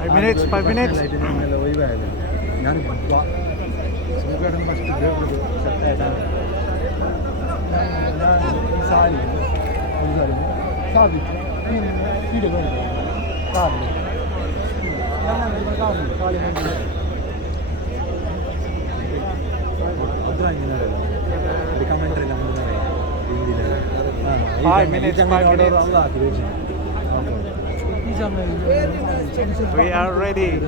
5 minutes, 5 minutes. ഞാൻ സുഖം first സെറ്റായിട്ടാണ് ഞാൻ ഈ സാരി സാധിച്ചു വീഡിയോ കാറിൽ commentary 5 minutes, 5 minutes. We are ready.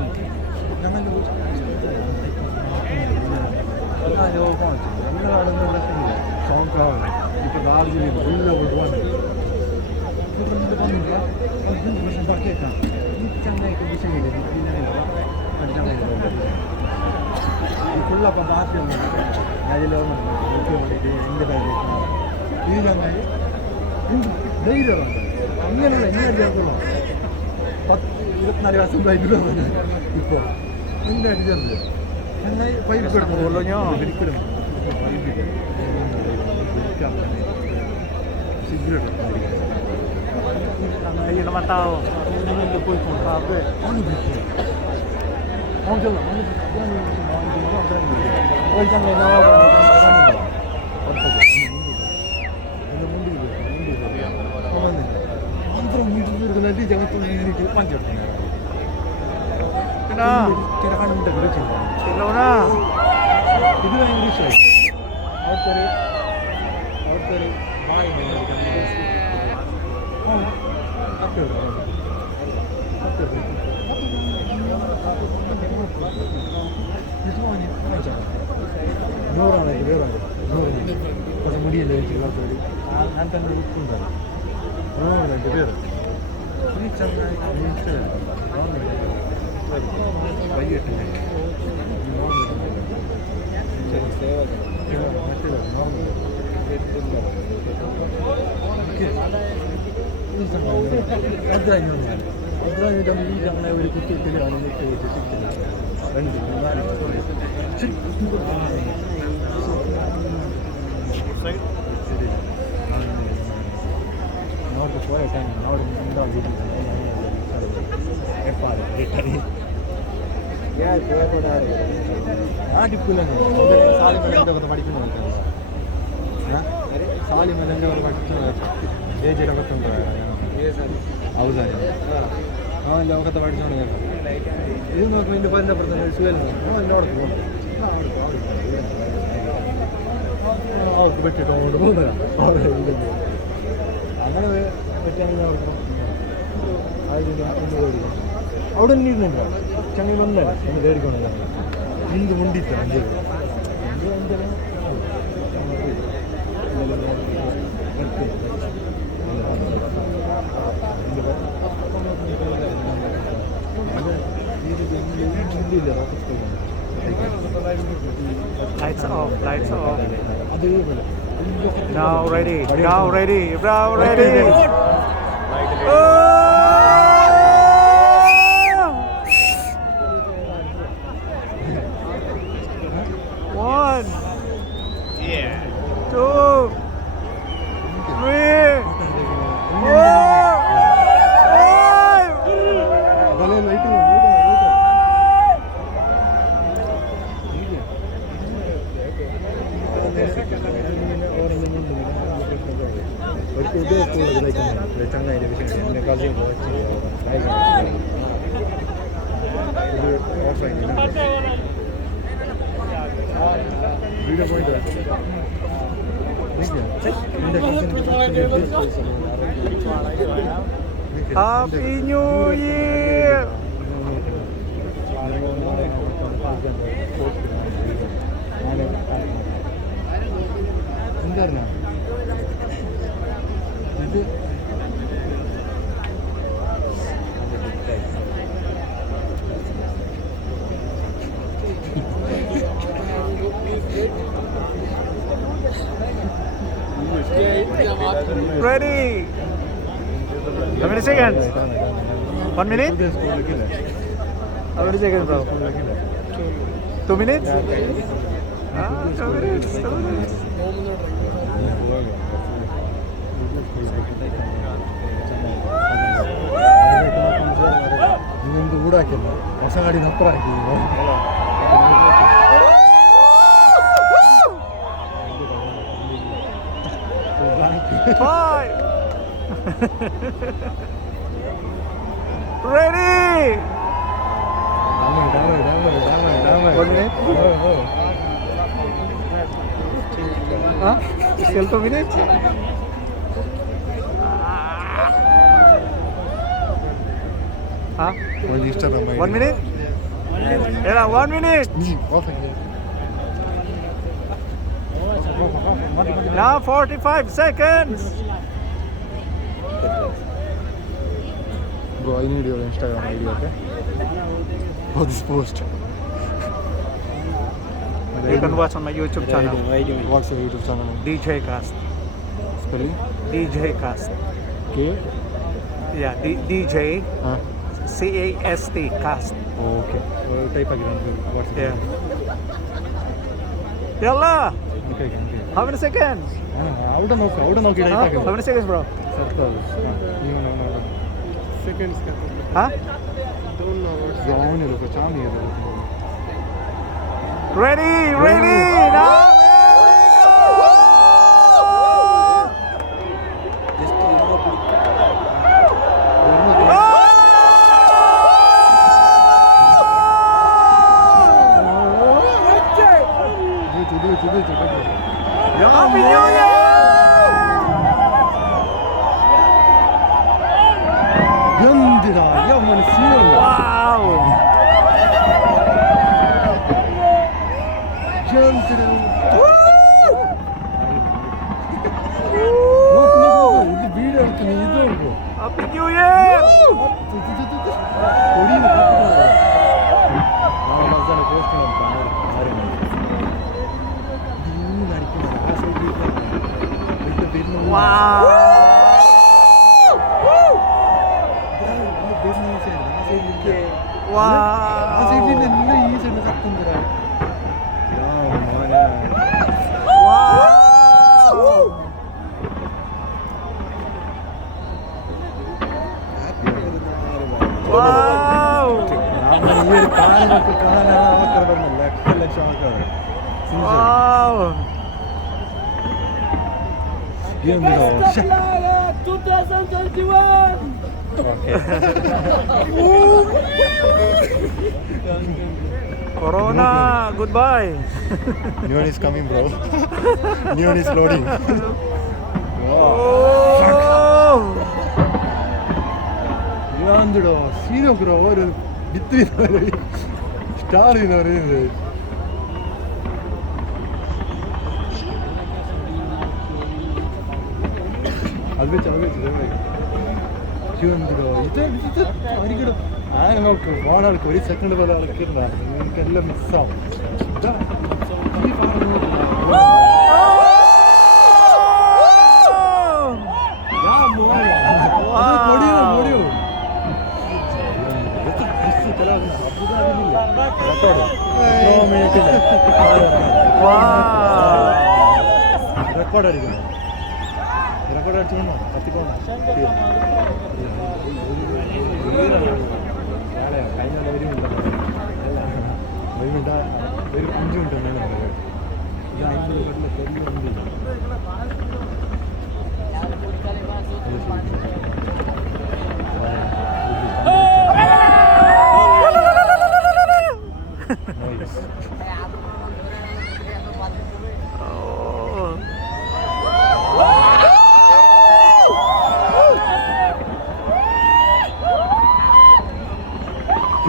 അങ്ങനെയുള്ള എങ്ങനെ ചേർത്തുള്ളൂ 24 വർഷം ബൈബിൾ ഇപ്പോൾ എന്നെ അടിച്ചത് എന്നായി പൈപ്പ് എടുത്തോളഞ്ഞോ ഒരിക്കലും Ayun naman tao. Silaw na. ഇത് ഭയങ്കര ഇഷ്ടമായി അവർക്കൊരു നൂറാണ് വേറെ പക്ഷെ മുടിയല്ലേ ഞാൻ തന്നെ ഉപ്പുണ്ടാവും നൂറ് പേര് ഈ ചങ്ങായി വൈകിട്ട് ഒരു കുത്തിയിട്ടാണ് അവിടെ പോയ ടൈം അവിടെ അടിപ്പില്ലാണ് സാലിമൊക്കെ പഠിക്കുന്നു സാലിമല്ലേ പഠിച്ചു ഏജിലൊക്കത്തുണ്ട് അവസാനം ലോകത്തെ പഠിച്ചോണ്ട് ഇത് നോക്കുമ്പോൾ ഇതിൻ്റെ ബന്ധപ്പെടുത്തുന്ന എന്നോടത്ത് പോകുന്നു അവർക്ക് പറ്റിയിട്ട് അങ്ങോട്ട് പോകുന്നതാണ് അങ്ങനെ പറ്റിയാണെങ്കിൽ അവർക്ക് അവിടെ തന്നെ ഇരുന്നുണ്ടോ ചങ്ങി വന്നേ ഒന്ന് തേടിക്കൊണ്ടല്ല ഇന്ത് മുണ്ടിത്ത Lights off, lights off. Now ready, now ready, now ready. One, yeah, 2, 3, 4, 5. ചങ്ങായിൻ്റെ വിഷയം എൻ്റെ കസിൻ വീഡിയോ പോയിട്ട് Happy New Year! എന്താ ഇത് Ready? How many seconds? 1 minute? How many seconds, bro? 2 minutes? 2 minutes. 2 minutes. നിന്നെന്ത് കൂടാക്കിയല്ല ഒസങ്ങാടിനപ്പുറാക്കി Ready? Huh? Still 2 minutes? Huh? 1 minute? Yeah, 1 minute. Now 45 seconds. Bro, I need your Instagram ID, okay? For this post. You can watch on my YouTube channel. What's your YouTube channel? DJCAST. Spelling? DJCAST. K? Yeah, DJ CAST cast. Oh, okay. Type again. What's it? Yeah. Yalla. Okay. How many seconds? Out of no. How many seconds, bro? Seconds. Huh? Don't know what's Ready, now. Happy New Year! Gandira, yeah, man, see you. Wow! Gandira. Happy New Year! Wow! Wow! Wow! 2021! Okay. Corona, goodbye. New one is coming, bro. New one is loading. Oh! Yandro, serious, bro. Or bitri star in our range. Always. Yandro, ഇത് ഒരിക്കലും ആരെ നോക്കും ഫോണാൾക്ക് ഒരു second പോലെ ആൾക്കില്ല നിങ്ങൾക്കെല്ലാം മിസ്സാവും ഈ record അടിക്കണം record അടിച്ചോണോ കത്തിക്കോണോ കഴിഞ്ഞ ഒരു മിനിറ്റ് ഒരു 5 മിനിറ്റ്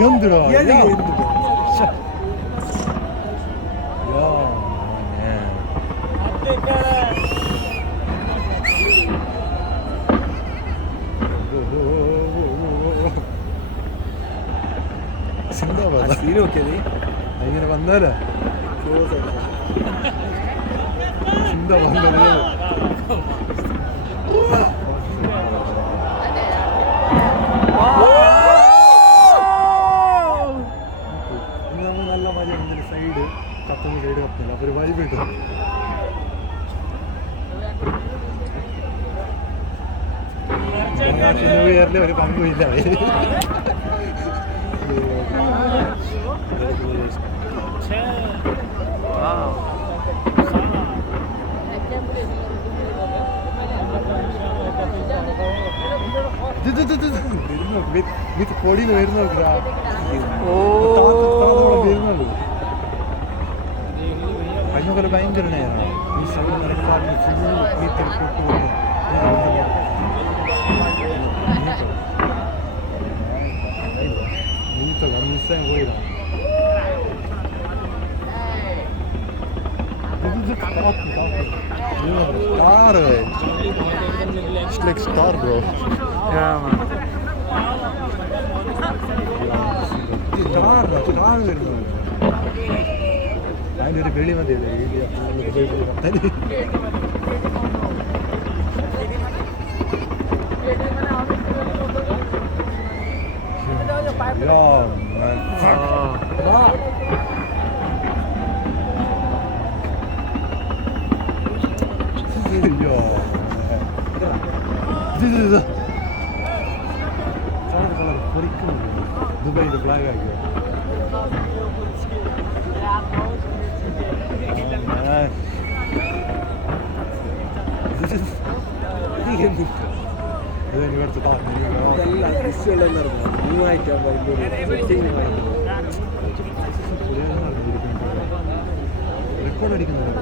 Yandra, yeah. അങ്ങനെ വന്നാലേ ചിന്ത വന്നത് നല്ല മഴ സൈഡ് കത്തുന്ന സൈഡ് കത്തില്ല അപ്പൊ ഒരു വഴി കിട്ടും ന്യൂ ഇയറിലെ ഒരു പങ്കുമില്ല Wow. വിത്ത് പൊടിയിൽ വരുന്നത് വരുന്നുള്ളൂ അതിനൊക്കെ ഭയങ്കര നേരമാണ് ഈ സൗണ്ട് നടക്കാറുണ്ട് ഫുൾ മീറ്റർ മീറ്റർ മിസ്സാൻ പോയില്ല Star, it's like star, bro. Yeah, man. Star വരുന്നു. അതിനൊരു വെളി മതിയല്ലേ ദുബൈയിലെ ഫ്ലാഗ് ആക്കിയോ ഇവിടുത്തെ റെക്കോർഡ് അടിക്കുന്നത്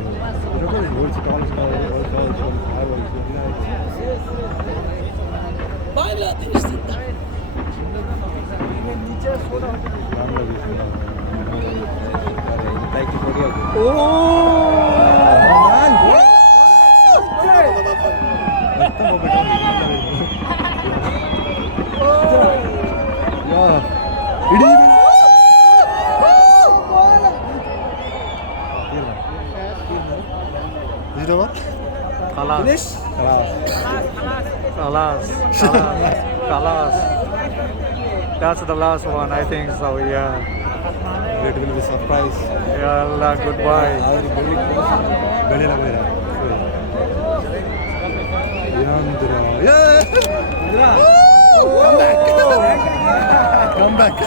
Kalas. That's the last one, I think so, yeah. It will be surprise. Yeah, Allah, goodbye. Come back.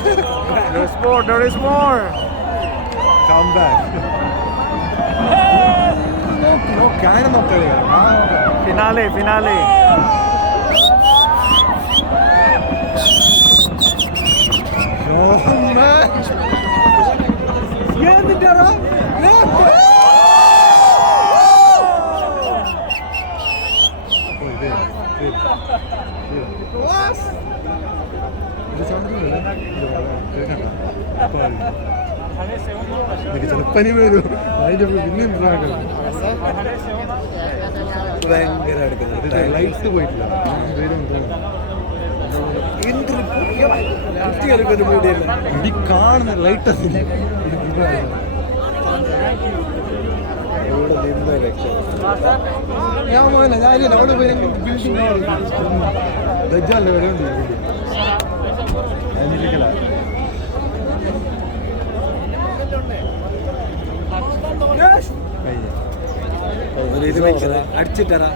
There's more, there is more. Come back. No, kind of Finale. No, man. പനി വരും അതിന്റെ പിന്നെ ഭയങ്കര light പോയിട്ടില്ല ഇടി കാണുന്ന light ഞാൻ പോയില്ല ഞാനില്ല അവിടെ പോയി ബിൽഡിംഗ് ദജ്ജാലിന്റെ വരെ ഉണ്ട് ഞാനിരിക്കല അടിച്ചിട്ടാ